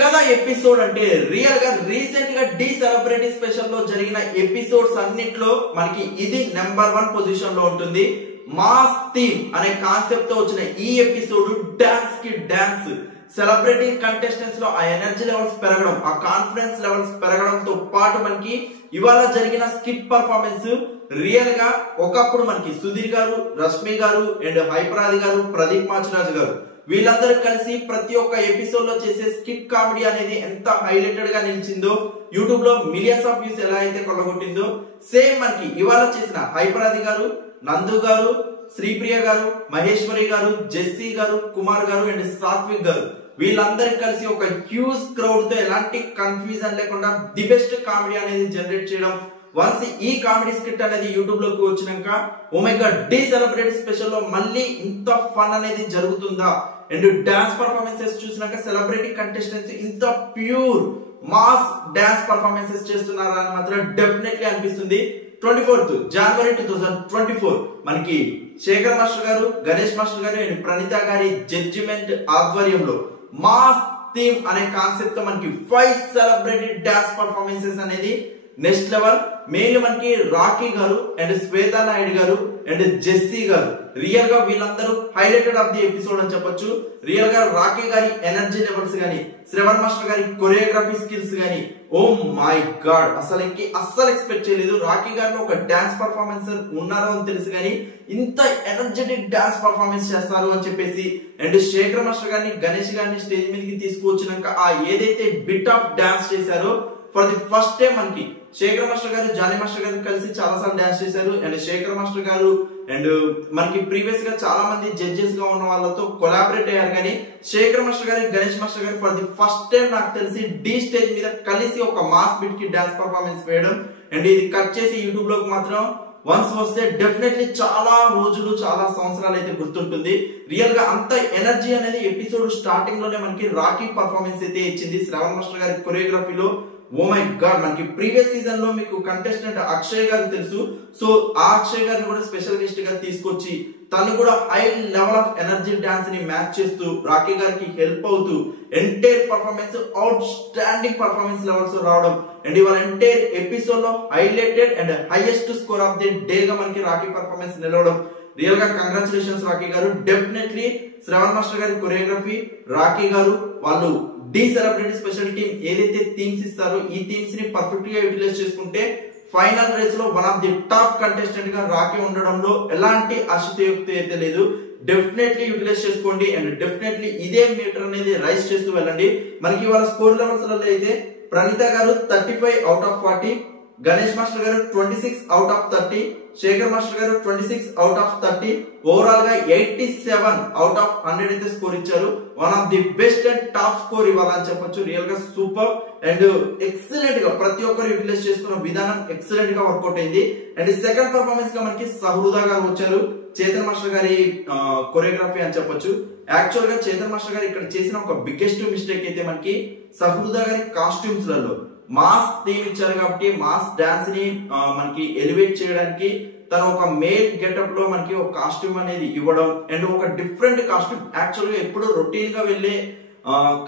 కదా ఎపిసోడ్ అంటే రియల్ గా రీసెంట్ గా డి సెలబ్రిటీ స్పెషల్ లో జరిగిన ఎపిసోడ్స్ అన్నిట్లో మనకి ఇది నెంబర్ 1 పొజిషన్ లో ఉంటుంది. మాస్ థీమ్ అనే కాన్సెప్ట్ తో వచ్చిన ఈ ఎపిసోడ్ డాన్స్ కి డాన్స్, సెలబ్రిటీ కంటెస్టెంట్స్ లో ఆ ఎనర్జీ లెవెల్స్ పెరగడం, ఆ కాన్ఫిడెన్స్ లెవెల్స్ పెరగడంతో పాటు మనకి ఇవాళ జరిగిన స్కిట్ పర్ఫార్మెన్స్ రియల్ గా ఒకప్పుడు మనకి సుధీర్ గారు, రష్మి గారు అండ్ హైపరాది గారు, ప్రదీప్ మాచిరాజు గారు వీళ్ళందరూ కలిసి ప్రతి ఒక్క ఎపిసోడ్ లో చేసే స్కిట్ కామెడీ అనేది ఎంత హైలైటెడ్ గా నిలిచిందో, యూట్యూబ్ లో మిలియన్స్ ఆఫ్ వ్యూస్ ఎలా అయితే కొల్లగొట్టిందో, సేమ్ మనకి ఇవాళ చేసిన హైపరాది గారు, నందు గారు, శ్రీప్రియ గారు, మహేశ్వరి గారు, జెస్సీ గారు, కుమార్ గారు అండ్ సాత్విక్ గారు వీళ్ళందరూ కలిసి ఒక హ్యూజ్ క్రౌడ్ తో ఎలాంటి కన్ఫ్యూజన్ లేకుండా ది బెస్ట్ కామెడీ అనేది జనరేట్ చేయడం. వన్స్ ఈ కామెడీ స్కిట్ అనేది యూట్యూబ్ లోకి వచ్చినాక oh my god, the celebrity special లో మళ్ళీ ఇంత ఫన్ అనేది జరుగుతుందా అండ్ డాన్స్ పర్ఫార్మెన్సెస్ చూసినాక సెలబ్రిటీ కంటెస్టెంట్స్ ఇంత ప్యూర్ మాస్ డాన్స్ పర్ఫార్మెన్సెస్ చేస్తున్నారా అని మాత్రం డెఫినెట్లీ అనిపిస్తుంది. 24th జనవరి 2024 మనకి శేఖర్ మాస్టర్ గారు, గణేష్ మాస్టర్ గారు అండ్ ప్రణీత గారి జడ్జిమెంట్ ఆధ్వర్యంలో మాస్ థీమ్ అనే కాన్సెప్ట్ తో మనకి 5 సెలబ్రిటీ డాన్స్ పర్ఫార్మెన్సెస్ అనేది నెక్స్ట్ లెవెల్. మెయిన్ మనకి రాకీ గారు అండ్ శ్వేతా నాయుడు గారు అండ్ జెస్సీ గారు రియల్ గా వీళ్ళందరూ హైలైటెడ్ ఆఫ్ ది ఎపిసోడ్ అని చెప్పొచ్చు. రియల్ గా రాకీ గారి ఎనర్జీ లెవెల్స్ గానీ, శ్రవణ్ మాస్టర్ గారి కొరియోగ్రఫీ స్కిల్స్ గానీ, ఓ మై గాడ్, అస్సలు ఎక్స్పెక్ట్ చేయలేదు. రాకీ గారిలో ఒక డాన్స్ పర్ఫార్మెన్స్ ఉన్నారో అని తెలుసు కానీ ఇంత ఎనర్జెటిక్ డాన్స్ పర్ఫార్మెన్స్ చేస్తారు అని చెప్పేసి, అండ్ శేఖర్ మాస్టర్ గారిని, గణేష్ గారిని స్టేజ్ మీదకి తీసుకువచ్చినాక ఆ ఏదైతే బిట్ ఆఫ్ డాన్స్ చేశారో ఫర్ ది ఫస్ట్ టైం మనకి శేఖర్ మాస్టర్ గారు, జానీ మాస్టర్ గారు కలిసి చాలా సార్లు డాన్స్ చేశారు. And Shekhar master garu and మనకి ప్రీవియస్ గా చాలా మంది జడ్జెస్ గా ఉన్న వాళ్ళతో కొలాబరేట్ అయ్యారు. కానీ శేఖర్ మాస్టర్ గారు, గణేష్ మాస్టర్ గారు ఫర్ ది ఫస్ట్ టైం నాకు తెలిసి డి స్టేజ్ మీద కలిసి ఒక మాస్ బిట్ కి డాన్స్ పర్ఫార్మెన్స్ వేయడం. అండ్ ఇది కట్ చేసి యూట్యూబ్ లోకి మాత్రం వన్స్ వస్తే డెఫినెట్లీ చాలా రోజులు, చాలా సంవత్సరాలు అయితే గుర్తుంటుంది. రియల్ గా అంత ఎనర్జీ అనేది ఎపిసోడ్ స్టార్టింగ్ లోనే మనకి రాకీ పర్ఫార్మెన్స్ అయితే ఇచ్చింది. శ్రవణ్ మాస్టర్ గారి కొరియోగ్రఫీలో ఓ మై గాడ్, మనకి ప్రీవియస్ సీజన్ లో మీకు కంటెస్టెంట్ అక్షయ్ గారు తెలుసు. సో ఆ అక్షయ్ గారిని కూడా స్పెషల్ గెస్ట్ గా తీసుకొచ్చి తను కూడా high level of energy dance ని మ్యాచ్ చేస్తూ రాకీ గారికి హెల్ప్ అవుతూ entire performance out standing performance levels రావడం. అండ్ ఇవాళ ఎంటైర్ ఎపిసోడ్ లో highlighted and highest score of the day గా మనకి రాకీ పర్ఫార్మెన్స్ నిలవడం. రియల్ గా కంగ్రాచులేషన్స్ రాకీ గారు. డెఫినెట్లీ శ్రవణ్ మాస్టర్ గారి కొరియోగ్రఫీ, రాకీ గారు వాళ్ళు డి సెలబ్రిటీ స్పెషల్ టీమ్ ఏదైతే థీమ్స్ ఇస్తారో ఈ థీమ్స్ ని పర్ఫెక్ట్ గా యూటిలైజ్ చేసుకుంటే ఫైనల్ రేస్ లో one of the top contestant గా రాకీ ఉండడంలో ఎలాంటి అశుతయోక్తి అయితే లేదు. డెఫినెట్లీ యూటిలైజ్ చేసుకోండి అండ్ డెఫినెట్లీ ఇదే మీటర్ అనేది రైజ్ చేస్తూ వెళ్ళండి. మనకి ఇవాళ స్కోర్ లెవెల్స్ లో అయితే ప్రణీత గారు 35 out of 40, గణేష్ మాస్టర్ గారు 26 out of 30, శేఖర్ మాస్టర్ గారు 26 out of 30, ఓవరాల్ గా 87 out of 100 అయితే స్కోర్ ఇచ్చారు. One of the best and top score ఇవ్వాలని చెప్పొచ్చు. రియల్ గా సూపర్ అండ్ ఎక్సలెంట్ గా ప్రతి ఒక్కరు యూటిలైజ్ చేసుకున్న విధానం ఎక్సలెంట్ గా వర్కౌట్ అయింది. అండ్ సెకండ్ పర్ఫార్మెన్స్ గా మనకి సహృదా గారు వచ్చారు. చేతన్ మాస్టర్ గారి కొరియోగ్రఫీ అని చెప్పొచ్చు. యాక్చువల్ గా చేతన్ మాస్టర్ గారు ఇక్కడ చేసిన ఒక బిగ్గెస్ట్ మిస్టేక్ అయితే మనకి సహృదా గారి కాస్ట్యూమ్స్ లలో మాస్ థీమ్ ఇచ్చారు కాబట్టి మాస్ డాన్స్ ని మనకి ఎలివేట్ చేయడానికి తను ఒక మేల్ గెటప్ లో మనకి ఒక కాస్ట్యూమ్ అనేది ఇవ్వడం అండ్ ఒక డిఫరెంట్ కాస్ట్యూమ్. యాక్చువల్ గా ఎప్పుడు రొటీన్ గా వెళ్లే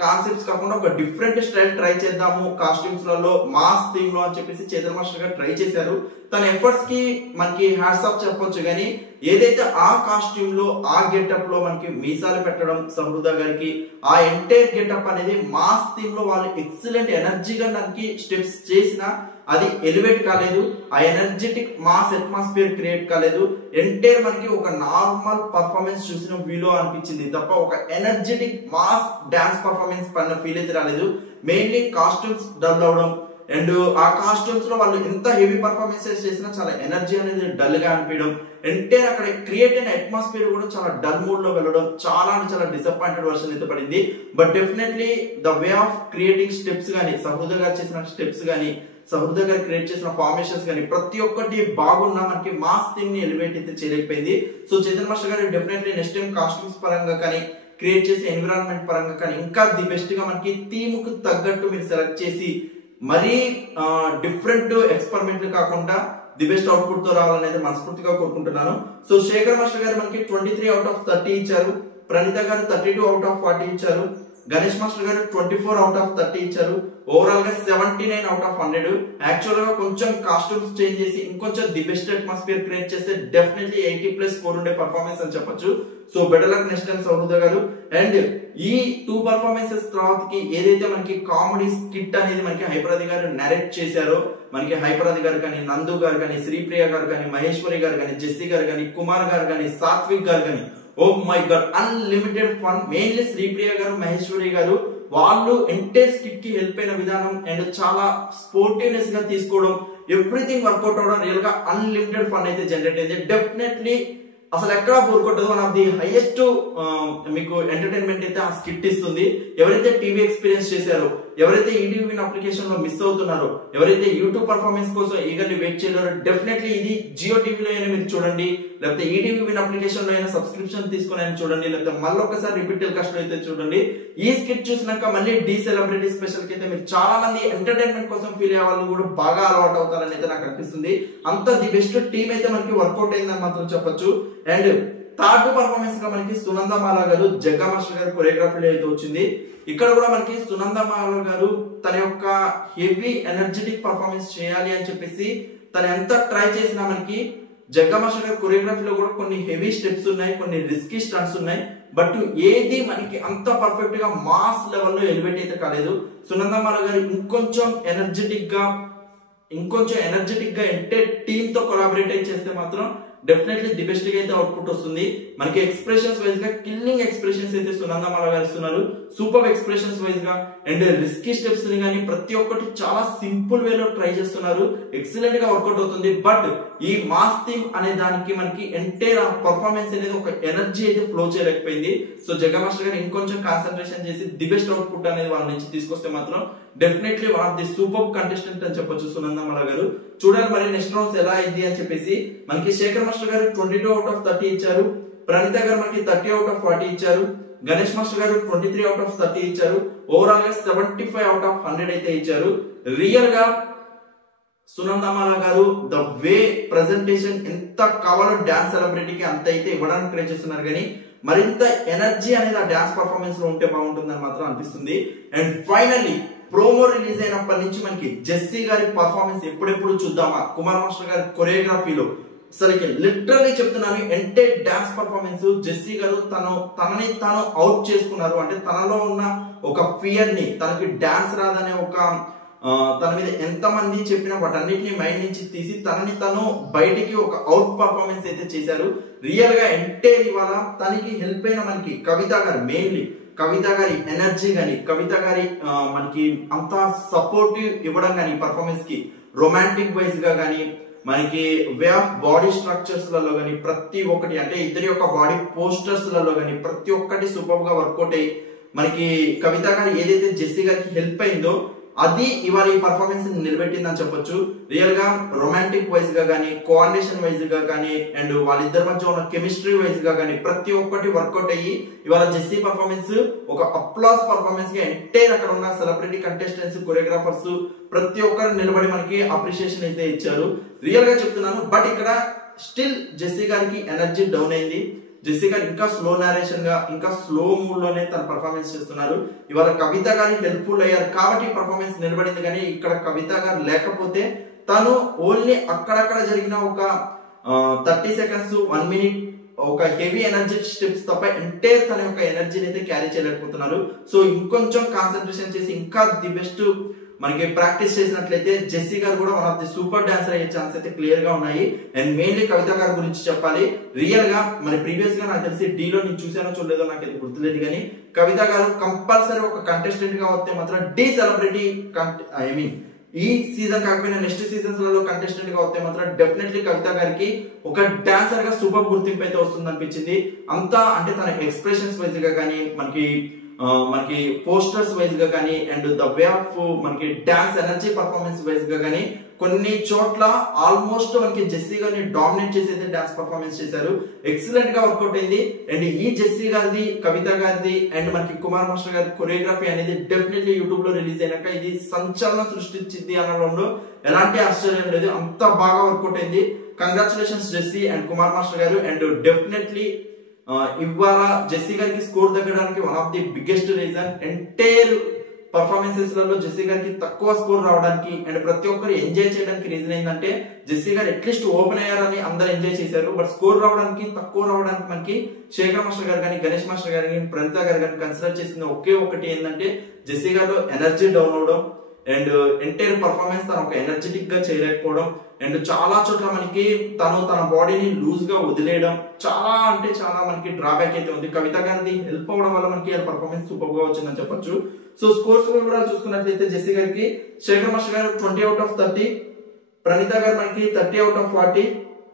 కాన్సెప్ట్స్ కాకుండా ఒక డిఫరెంట్ స్టైల్ ట్రై చేద్దాము కాస్ట్యూమ్స్ లలో మాస్ థీమ్ లో అని చెప్పేసి చేతన్ మాస్టర్ గారు ట్రై చేశారు. తన ఎఫర్ట్స్ కి మనకి హ్యాట్స్ ఆఫ్ చెప్పొచ్చు. కానీ ఏదైతే ఆ కాస్ట్యూమ్ లో ఆ గెటప్ లో మనకి మీసాలు పెట్టడం సహృదా గారికి, ఆ ఎంటైర్ గెటప్ అనేది మాస్ థీమ్ లో వాళ్ళు ఎక్సలెంట్ ఎనర్జీగా మనకి స్టెప్స్ చేసినా అది ఎలివేట్ కాలేదు. ఆ ఎనర్జెటిక్ మాస్ అట్మాస్ఫియర్ క్రియేట్ కాలేదు. ఎంటైర్ మనకి ఒక నార్మల్ పర్ఫార్మెన్స్ చూసిన వీలో అనిపించింది తప్ప ఒక ఎనర్జెటిక్ మాస్ డాన్స్ పర్ఫార్మెన్స్ పైన ఫీల్ అయితే రాలేదు. మెయిన్లీ కాస్ట్యూమ్స్ డల్ అవడం అండ్ ఆ కాస్ట్యూమ్స్ లో వాళ్ళు ఎంత హెవీ పర్ఫార్మెన్సెస్ చేసినా చాలా ఎనర్జీ అనేది డల్ గా అనిపించడం, ఎంటైర్ అక్కడ క్రియేట్ అయిన అట్మాస్ఫియర్ కూడా చాలా డల్ మూడ్ లో వెళ్ళడం, చాలా డిసప్పాయింటెడ్ వర్షన్ అయితే పడింది. But definitely the way of creating steps గానీ, సహృదా గారు చేసిన స్టెప్స్ గానీ, సహృదా గారు క్రియేట్ చేసిన ఫార్మేషన్స్ కానీ ప్రతి ఒక్కటి బాగున్నా మనకి మాస్ థీమ్ ని ఎలివేట్ అయితే చేయలేకపోయింది. సో చేతన్ మాస్టర్ గారు డెఫినెట్లీ నెక్స్ట్ టైం కాస్ట్యూమ్స్ పరంగా కానీ, క్రియేట్ చేసే ఎన్విరాన్మెంట్ పరంగా కానీ ఇంకా ది బెస్ట్ గా మనకి థీమ్ కు తగ్గట్టు మీరు సెలెక్ట్ చేసి మరీ డిఫరెంట్ ఎక్స్పెరిమెంట్ కాకుండా ది బెస్ట్ అవుట్పుట్ తో రావాలనేది మనస్ఫూర్తిగా కోరుకుంటున్నాను. సో శేఖర్ మాస్టర్ గారు మనకి 23 out of 30 ఇచ్చారు, ప్రణీత గారు 32 out of 40 ఇచ్చారు, గణేష్ మాస్టర్ గారు 24 అవుట్ ఆఫ్ 30 ఇచ్చారు. ఓవరాల్ గా 79 అవుట్ ఆఫ్ 100. యాక్చువల్ గా కొంచెం కాస్ట్యూమ్స్ చేంజ్ చేసి ఇంకొంచెం ది బెస్ట్ అట్మాస్ఫియర్ క్రియేట్ చేస్తే డెఫినెట్లీ 80+ స్కోర్ ఉండే పర్ఫార్మెన్స్ అని చెప్పొచ్చు. So better luck next time Sauhruda గారు. అండ్ ఈ 2 పర్ఫార్మెన్సెస్ తర్వాతకి ఏదైతే మనకి కామెడీ స్కిట్ అనేది మనకి హైపరాది గారు నరేట్ చేశారో, మనకి హైపరాది గారు కానీ, నందు గారు కానీ, శ్రీప్రియ గారు కానీ, మహేశ్వరి గారు కానీ, జెస్సీ గారు కానీ, కుమార్ గారు కానీ, సాత్విక్ గారు కానీ, oh my god unlimited fun. Mainly Sripriya garu, Maheshwari గారు వాళ్ళు ఎంటైర్ స్కిట్ కి హెల్ప్ అయిన విధానం అండ్ చాలా స్పోర్టివ్నెస్ గా తీసుకోవడం, ఎవ్రీథింగ్ వర్కౌట్ అవడం రియల్ గా అన్లిమిటెడ్ ఫన్ అయితే జనరేట్ అయింది. డెఫినెట్లీ అసలు ఎక్కడ బోర్ కొట్టదు. వన్ ఆఫ్ ది హైయెస్ట్ మీకు ఎంటర్టైన్మెంట్ అయితే ఆ స్కిట్ ఇస్తుంది. ఎవరైతే టీవీ ఎక్స్పీరియన్స్ చేశారో, ఎవరైతే ఈటీవీ అప్లికేషన్ లో మిస్ అవుతున్నారో, ఎవరైతే యూట్యూబ్ పర్ఫార్మెన్స్ కోసం ఈగర్లీ వెయిట్ చేయలేరో, డెఫినెట్లీ ఇది జియో టీవీలో అయినా మీరు చూడండి, లేకపోతే ఈటీవీ విన్ అప్లికేషన్ లో అయినా సబ్స్క్రిప్షన్ తీసుకుని అయినా చూడండి, లేకపోతే మళ్ళీ ఒకసారి రిపీట్ టెలికాస్ట్ లో అయితే చూడండి. ఈ స్కిట్ చూసినాక మళ్ళీ డి సెలబ్రిటీ స్పెషల్ కి అయితే మీరు చాలా మంది ఎంటర్టైన్మెంట్ కోసం ఫీల్ అయ్యే వాళ్ళు కూడా బాగా అలవాటు అవుతారని అయితే నాకు అనిపిస్తుంది. అంత ది బెస్ట్ టీమ్ అయితే మనకి వర్కౌట్ అయిందని మాత్రం చెప్పొచ్చు. అండ్ థర్డ్ పర్ఫార్మెన్స్ గా మనకి సునందమాల గారు, జగ్గా మాస్టర్ గారు కొరియోగ్రఫీలో అయితే వచ్చింది. ఇక్కడ కూడా మనకి సునందమాల గారు తన యొక్క హెవీ ఎనర్జెటిక్ పర్ఫార్మెన్స్ చేయాలి అని చెప్పేసి తను ఎంత ట్రై చేసినా మనకి జగ్గా మాస్టర్ గారు కొరియోగ్రఫీలో కూడా కొన్ని హెవీ స్టెప్స్ ఉన్నాయి, కొన్ని రిస్కీ స్టంట్స్ ఉన్నాయి. బట్ ఏది మనకి అంత పర్ఫెక్ట్ గా మాస్ లెవెల్లో ఎలివేట్ అయితే కాలేదు. సునందమాల గారు ఇంకొంచెం ఎనర్జెటిక్ గా అంటే టీమ్ తో కొలాబరేట్ చేస్తే మాత్రం డెఫినెట్లీ ది బెస్ట్ గా అయితే అవుట్పుట్ వస్తుంది. మనకి ఎక్స్ప్రెషన్స్ వైజ్ గా కిల్లింగ్ ఎక్స్ప్రెషన్స్ అయితే సునందమాల గారు ఇస్తున్నారు. సూపర్ ఎక్స్ప్రెషన్స్ వైజ్ గా అండ్ రిస్కీ స్టెప్స్ ని కానీ ప్రతి ఒక్కటి చాలా సింపుల్ వేలో ట్రై చేస్తున్నారు. ఎక్సలెంట్ గా వర్కౌట్ అవుతుంది. బట్ ఈ మాస్ థీమ్ అనే దానికి మనకి ఎంటైర్ పర్ఫార్మెన్స్ అనేది ఒక ఎనర్జీ అయితే ఫ్లో చేయలేకపోయింది. సో జగ్గా మాస్టర్ గారు ఇంకొంచెం కాన్సన్ట్రేషన్ చేసి ది బెస్ట్ అవుట్పుట్ అనేది వాళ్ళ నుంచి తీసుకొస్తే మాత్రం definitely one of the super contestant అని చెప్పొచ్చు సునందమాల గారు. చూడాలి మరి నెక్స్ట్ రౌండ్స్ ఎలా అయింది అని చెప్పేసి. మనకి శేఖర్ మాస్టర్ గారు 22 అవుట్ ఆఫ్ 30 ఇచ్చారు. ప్రణీత గారు మనకి 30 అవుట్ ఆఫ్ 40 ఇచ్చారు. గణేష్ మాస్టర్ గారు 23 అవుట్ ఆఫ్ 30 ఇచ్చారు. ఓవరాల్ గా 75 అవుట్ ఆఫ్ 100 అయితే ఇచ్చారు. రియల్ గా సునందమాల గారు ద వే ప్రెజెంటేషన్ ఎంత కావాలో డాన్స్ సెలబ్రిటీకి అంత అయితే ఇవ్వడానికి ట్రై చేస్తున్నారు, కానీ మరింత ఎనర్జీ అనేది ఆ డాన్స్ పర్ఫార్మెన్స్ లో ఉంటే బాగుంటుందని మాత్రం అనిపిస్తుంది. అండ్ ఫైనల్లీ ప్రోమో రిలీజ్ అయినప్పటి నుంచి మనకి జెస్సీ గారి పర్ఫార్మెన్స్ ఎప్పుడెప్పుడు చూద్దామా, కుమార్ మాస్టర్ గారి కొరియోగ్రఫీలో అసలుకి లిటరల్లీ చెప్తున్నాను ఎంటైర్ డాన్స్ పర్ఫార్మెన్స్ జెస్సీ గారు తనని తాను అవుట్ చేసుకున్నారు. అంటే తనలో ఉన్న ఒక ఫియర్ ని, తనకి డాన్స్ రాదనే ఒక తన మీద ఎంత మంది చెప్పినా వాటన్నిటిని మైండ్ నుంచి తీసి తనని తను బయటికి ఒక అవుట్ పర్ఫార్మెన్స్ అయితే చేశారు. రియల్ గా ఎంటైర్ ఇవాళ తనకి హెల్ప్ అయిన మనకి కవిత గారు, మెయిన్లీ కవిత గారి ఎనర్జీ గాని, కవిత గారి మనకి అంత సపోర్టివ్ ఇవ్వడం గాని పర్ఫార్మెన్స్ కి, రొమాంటిక్ వైజ్ గా గానీ, మనకి వే ఆఫ్ బాడీ స్ట్రక్చర్స్ లలో గానీ ప్రతి ఒక్కటి, అంటే ఇద్దరి యొక్క బాడీ పోస్టర్స్ లలో గానీ ప్రతి ఒక్కటి సూపర్ గా వర్కౌట్ అయ్యి మనకి కవిత గారు ఏదైతే జెస్సీ గారికి హెల్ప్ అయిందో అది ఇవాళ ఈ పర్ఫార్మెన్స్ నిలబెట్టిందని చెప్పొచ్చు. రియల్ గా రొమాంటిక్ వైజ్ గా గానీ, కోఆర్డినేషన్ వైజ్ గా గానీ, అండ్ వాళ్ళిద్దరి మధ్య ఉన్న కెమిస్ట్రీ వైజ్ గా గానీ ప్రతి ఒక్కటి వర్కౌట్ అయ్యి ఇవాళ జెస్సీ పర్ఫార్మెన్స్ ఒక అప్లాస్ పర్ఫార్మెన్స్ గా ఎంటైర్ అక్కడ ఉన్న సెలబ్రిటీ కంటెస్టెంట్స్, కొరియోగ్రాఫర్స్ ప్రతి ఒక్కరు నిలబడి మనకి అప్రిషియేషన్ అయితే ఇచ్చారు. రియల్ గా చెప్తున్నాను. బట్ ఇక్కడ స్టిల్ జెస్సీ గారికి ఎనర్జీ డౌన్ అయింది. జెస్సీ గారు ఇంకా స్లో నారేషన్ గా, ఇంకా స్లో మూడ్ లోనే తన పర్ఫార్మెన్స్ చేస్తున్నారు. ఇవాళ కవిత గారికి హెల్ప్ఫుల్ అయ్యారు కాబట్టి పర్ఫార్మెన్స్ నిలబడింది, కానీ ఇక్కడ కవిత గారు లేకపోతే తను ఓన్లీ అక్కడక్కడ జరిగిన ఒక 30 సెకండ్స్ 1 మినిట్ ఒక హెవీ ఎనర్జీ స్టెప్స్ తప్ప ఎంటైర్ తన యొక్క ఎనర్జీని అయితే క్యారీ చేయలేకపోతున్నారు. సో ఇంకొంచెం కాన్సన్ట్రేషన్ చేసి ఇంకా ది బెస్ట్ మనకి ప్రాక్టీస్ చేసినట్లయితే జెస్సీ గారు కూడా one of the super dancer అయ్యే ఛాన్స్ అయితే క్లియర్ గా ఉన్నాయి. అండ్ మెయిన్లీ కవిత గారి గురించి చెప్పాలి. రియల్ గా మరి ప్రీవియస్ గా నాకు తెలిసి డీలో నేను చూసానో చూడలేదో నాకైతే గుర్తులేదు, కానీ కవిత గారు కంపల్సరీ ఒక కంటెస్టెంట్ గా వస్తే మాత్రం డి సెలబ్రిటీ ఈ సీజన్ కాకపోయినా నెక్స్ట్ సీజన్స్ లలో కంటెస్టెంట్ గా వస్తే మాత్రం డెఫినెట్లీ కవిత గారికి ఒక డాన్సర్ గా సూపర్ గుర్తింపు అయితే వస్తుంది అనిపించింది. అంతా అంటే తన ఎక్స్ప్రెషన్స్ వైజ్ గా కానీ, మనకి పోస్టర్స్ వైజ్ గా కానీ, అండ్ ద వే ఆఫ్ మనకి డాన్స్ ఎనర్జీ పర్ఫార్మెన్స్ వైజ్ గా కానీ కొన్ని చోట్ల ఆల్మోస్ట్ మనకి జెస్సీ గారిని డామినేట్ చేసి అయితే డాన్స్ పర్ఫార్మెన్స్ చేశారు. ఎక్సలెంట్ గా వర్కౌట్ అయింది. అండ్ ఈ జెస్సీ గారిది, కవిత గారిది అండ్ మనకి కుమార్ మాస్టర్ గారి కొరియోగ్రఫీ అనేది డెఫినెట్లీ యూట్యూబ్ లో రిలీజ్ అయినాక ఇది సంచలనం సృష్టించింది అనడంలో ఎలాంటి ఆశ్చర్యం లేదు. అంత బాగా వర్కౌట్ అయింది. Congratulations Jessie and Kumar master garu. And definitely ఇవాళ జెస్సీ గారికి స్కోర్ తగ్గడానికి one of the biggest reason entire performances లలో జెస్సీ గారికి తక్కువ స్కోర్ రావడానికి అండ్ ప్రతి ఒక్కరు ఎంజాయ్ చేయడానికి రీజన్ ఏంటంటే జెస్సీ గారు అట్లీస్ట్ ఓపెన్ అయ్యారని అందరు ఎంజాయ్ చేశారు. బట్ స్కోర్ రావడానికి తక్కువ రావడానికి మనకి శేఖర్ మాస్టర్ గారు కానీ గణేష్ మాస్టర్ గారు కానీ ప్రణీత గారు కానీ కన్సిడర్ చేసింది ఒకే ఒకటి ఏంటంటే జెస్సీ గారు ఎనర్జీ డౌన్ అవడం అండ్ ఎంటైర్ పర్ఫార్మెన్స్ తను ఒక ఎనర్జెటిక్ గా చేయలేకపోవడం అండ్ చాలా చోట్ల మనకి తన బాడీని లూజ్ గా వదిలేయడం చాలా అంటే చాలా మనకి డ్రాబ్యాక్ అయితే ఉంది. కవిత గారిది హెల్ప్ అవడం వల్ల మనకి పర్ఫార్మెన్స్ సూపర్ గా వచ్చిందని చెప్పొచ్చు. సో స్కోర్స్ వివరాలు చూసుకున్నట్లయితే జెస్సీ గారికి శేఖర్ మాస్టర్ గారు 20/30, ప్రణీత గారు మనకి 30/40,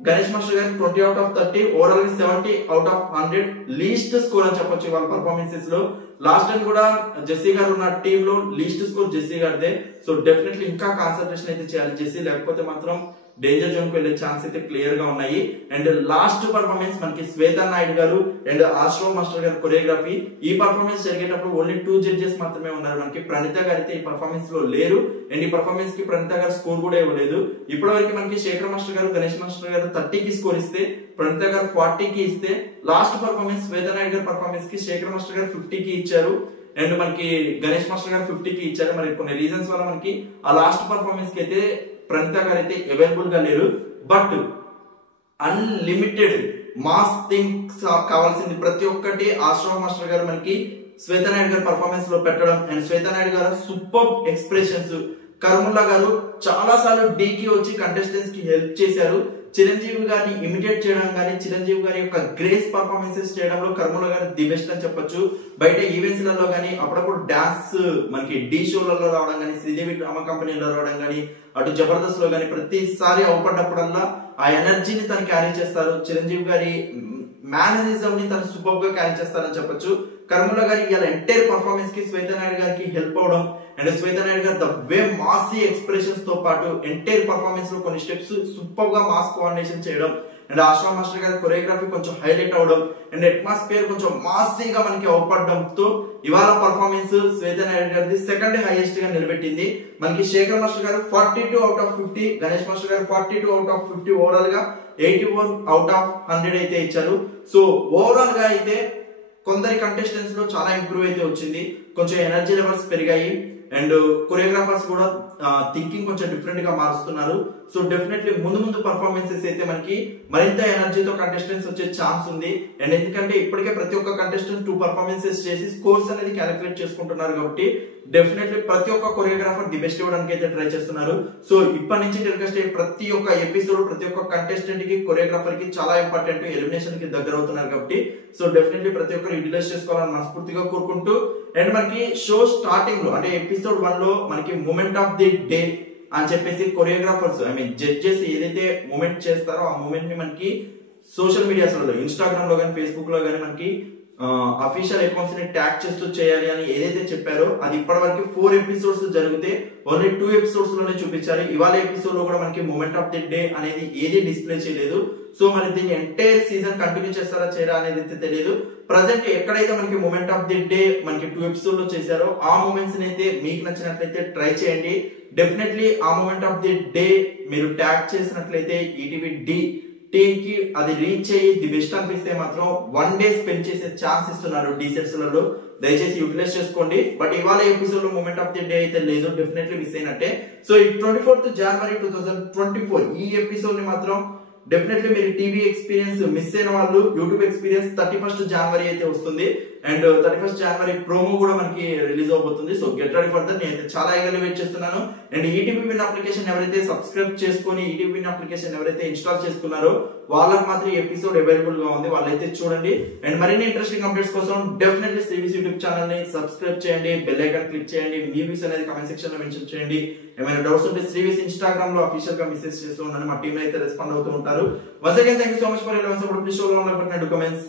గణేష్ మాస్టర్ గారికి 20/30, ఓవరాల్ 70/100 లీస్ట్ స్కోర్ అని చెప్పొచ్చు వాళ్ళ పర్ఫార్మెన్సెస్ లో. లాస్ట్ టైం కూడా జెస్సీ గారు ఉన్న టీమ్ లో లీస్ట్ స్కోర్ జెస్సీ గారిదే. సో డెఫినెట్లీ ఇంకా కాన్సన్ట్రేషన్ అయితే చేయాలి జెస్సీ, లేకపోతే మాత్రం డేంజర్ జోన్ కు వెళ్లే ఛాన్స్ అయితే క్లియర్ గా ఉన్నాయి. అండ్ లాస్ట్ పర్ఫార్మెన్స్ మనకి శ్వేతా నాయుడు గారు అండ్ ఆశ్రవ్ మాస్టర్ గారు కొరియోగ్రఫీ. ఈ పర్ఫార్మెన్స్ జరిగేటప్పుడు ఓన్లీ 2 జడ్జెస్ మాత్రమే ఉన్నారు. మనకి ప్రణీత గారు అయితే ఈ పర్ఫార్మెన్స్ లో లేరు అండ్ ఈ పర్ఫార్మెన్స్ కి ప్రణీత గారు స్కోర్ కూడా ఇవ్వలేదు. ఇప్పటి వరకు మనకి శేఖర్ మాస్టర్ గారు గణేష్ మాస్టర్ గారు 30కి స్కోర్ ఇస్తే ప్రణీత గారు 40కి ఇస్తే లాస్ట్ పర్ఫార్మెన్స్ శ్వేతా నాయుడు గారి పర్ఫార్మెన్స్ కి శేఖర్ మాస్టర్ గారు 50కి ఇచ్చారు అండ్ మనకి గణేష్ మాస్టర్ గారు 50కి ఇచ్చారు. మరి కొన్ని రీజన్స్ వల్ల మనకి ఆ లాస్ట్ పర్ఫార్మెన్స్ కి అయితే ప్రణీత గారు అయితే అవైలబుల్ గా లేరు. బట్ అన్లిమిటెడ్ మాస్ థింగ్ కావాల్సింది ప్రతి ఒక్కటి ఆశ్రవ్ మాస్టర్ గారు మనకి శ్వేతా నాయుడు గారు పర్ఫార్మెన్స్ లో పెట్టడం అండ్ శ్వేతా నాయుడు గారు సూపర్ ఎక్స్ప్రెషన్స్. కర్ముల్లా గారు చాలా సార్లు డీకి వచ్చి కంటెస్టెంట్స్ కి హెల్ప్ చేశారు. చిరంజీవి గారిని ఇమిటేట్ చేయడం కానీ చిరంజీవి గారి యొక్క గ్రేస్ పర్ఫార్మెన్సెస్ చేయడంలో కర్ముల గారు ది బెస్ట్ అని చెప్పొచ్చు. బయట ఈవెంట్స్ లలో కానీ అప్పుడప్పుడు డాన్స్ మనకి డి షోలలో రావడం కానీ శ్రీదేవి డ్రామా కంపెనీలో రావడం కానీ అటు జబర్దస్త్ లో కానీ ప్రతిసారి అవపడ్డప్పుడల్లా ఆ ఎనర్జీని తను క్యారీ చేస్తారు. చిరంజీవి గారి మేనరిజం ని తను సూపర్ గా క్యారీ చేస్తారని చెప్పొచ్చు. కర్ముల గారి ఇలా ఎంటైర్ పర్ఫార్మెన్స్ కి శ్వేతా నాయుడు గారికి హెల్ప్ అవడం అండ్ శ్వేతా నాయుడు గారు ద వే మాసీ ఎక్స్ప్రెషన్స్ తో పాటు ఎంటైర్ పర్ఫార్మెన్స్ లో కొన్ని స్టెప్స్ సూపర్ గా మాస్ కోఆర్డినేషన్ చేయడం అండ్ ఆశ్రమ్ మాస్టర్ గారి కొరియోగ్రఫీ కొంచెం హైలైట్ అవడం అండ్ అట్మాస్ఫియర్ కొంచెం మాసీగా మనకి అవపడడంతో ఇవాళ పర్ఫార్మెన్స్ శ్వేతా నాయుడు గారిది సెకండ్ హైయెస్ట్ గా నిలబెట్టింది. మనకి శేఖర్ మాస్టర్ గారు 42/50, గణేష్ మాస్టర్ గారు 42/50, ఓవరాల్ గా 84/100 అయితే ఇచ్చారు. సో ఓవరాల్ గా అయితే కొందరి కంటెస్టెంట్స్ లో చాలా ఇంప్రూవ్ అయితే వచ్చింది, కొంచెం ఎనర్జీ లెవెల్స్ పెరిగాయి అండ్ కొరియోగ్రాఫర్స్ కూడా థింకింగ్ కొంచెం డిఫరెంట్ గా మారుస్తున్నారు. సో డెఫినెట్లీ ముందు పర్ఫార్మెన్సెస్ అయితే మనకి మరింత ఎనర్జీతో కంటెస్టెంట్స్ వచ్చే ఛాన్స్ ఉంది. అండ్ ఎందుకంటే ఇప్పటికే ప్రతి ఒక్క కంటెస్టెంట్ 2 పర్ఫార్మెన్సెస్ చేసి స్కోర్స్ అనేది క్యాలిక్యులేట్ చేసుకుంటున్నారు కాబట్టి డెఫినెట్లీ ప్రతి ఒక్క కొరియోగ్రాఫర్ ది బెస్ట్ ఇవ్వడానికి అయితే ట్రై చేస్తున్నారు. సో ఇప్పటి నుంచి టెలికాస్ట్ ప్రతి ఒక్క ఎపిసోడ్ ప్రతి ఒక్క కంటెస్టెంట్ కి కొరియోగ్రాఫర్ కి చాలా ఇంపార్టెంట్, ఎలిమినేషన్ కి దగ్గర అవుతున్నారు కాబట్టి సో డెఫినెట్లీ ప్రతి ఒక్కరు యూటిలైజ్ చేసుకోవాలని మనస్ఫూర్తిగా కోరుకుంటూ అండ్ మనకి షో స్టార్టింగ్ లో అంటే ఎపిసోడ్ 1 లో మనకి మూమెంట్ ఆఫ్ ది డే అని చెప్పేసి కొరియోగ్రాఫర్స్ జడ్జెస్ ఏదైతే మూమెంట్ చేస్తారో ఆ మూమెంట్ ని మనకి సోషల్ మీడియాస్ లో ఇన్స్టాగ్రామ్ లో కానీ ఫేస్బుక్ లో కానీ మనకి అఫీషియల్ అకౌంట్స్ ని ట్యాగ్ చేస్తూ చేయాలి అని ఏదైతే చెప్పారో అది ఇప్పటి వరకు 4 ఎపిసోడ్స్ జరిగితే ఓన్లీ 2 ఎపిసోడ్స్ లోనే చూపించారు. ఇవాళ ఎపిసోడ్ లో కూడా మనకి మూమెంట్ ఆఫ్ ది డే అనేది ఏది డిస్ప్లే చేయలేదు. సో మరి దీన్ని ఎంటైర్ సీజన్ కంటిన్యూ చేస్తారా చేయరా అనేది అయితే తెలియదు. ప్రజెంట్ ఎక్కడైతే మనకి మూమెంట్ ఆఫ్ ది డే మనకి 2 ఎపిసోడ్ లో చేశారో ఆ మూమెంట్స్ అయితే మీకు నచ్చినట్లయితే ట్రై చేయండి. డెఫినెట్లీ ఆ మూమెంట్ ఆఫ్ ది డే మీరు ట్యాగ్ చేసినట్లయితే ఈటీవీ డి టీమ్ కి అది రీచ్ అయ్యి ది బెస్ట్ అనిపిస్తే మాత్రం 1 డే స్పెండ్ చేసే ఛాన్స్ ఇస్తున్నారు డి సెట్స్ లలో, దయచేసి యూటిలైజ్ చేసుకోండి. బట్ ఇవాళ ఎపిసోడ్ లో మూమెంట్ ఆఫ్ ది డే అయితే లేదు, డెఫినెట్లీ మిస్ అయినట్టే. సో ఈ 24th January 2024 ఈ ఎపిసోడ్ ని మాత్రం డెఫినెట్లీ మీరు టీవీ ఎక్స్పీరియన్స్ మిస్ అయిన వాళ్ళు యూట్యూబ్ ఎక్స్పీరియన్స్ 31st January అయితే వస్తుంది అండ్ 31st January ప్రోమో కూడా మనకి రిలీజ్ అవబోతుంది. So get ready for that. నేను చాలా ఈగర్లీ వెయిట్ చేస్తున్నాను. అండ్ ఈటీవీ విన్ అప్లికేషన్ ఎవరైతే సబ్స్క్రైబ్ చేసుకుని ఈటీవీ విన్ అప్లికేషన్ ఎవరైతే ఇన్స్టాల్ చేసుకున్నారో వాళ్ళకి మాత్రం ఎపిసోడ్ అవైలబుల్ గా ఉంది, వాళ్ళైతే చూడండి. అండ్ మరిన్ని ఇంట్రెస్టింగ్ అప్డేట్స్ కోసం డెఫినెట్లీ శ్రీవిస్ యూట్యూబ్ ఛానల్ ని సబ్స్క్రైబ్ చేయండి, బెల్ ఐకాన్ క్లిక్ చేయండి, మీ వ్యూస్ అనేది కామెంట్ సెక్షన్ లో మెన్షన్ చేయండి. ఏమైనా డౌట్స్ ఉంటే శ్రీవిస్ ఇన్స్టాగ్రామ్ లో అఫీషియల్ గా మెసేజ్ చేస్తూ ఉండండి, మా టీమ్ అయితే రెస్పాండ్ అవుతూ ఉంటారు. Once again thank you so much for your support. Please show లో ఉన్న బటన్ అండ్ కామెంట్స్.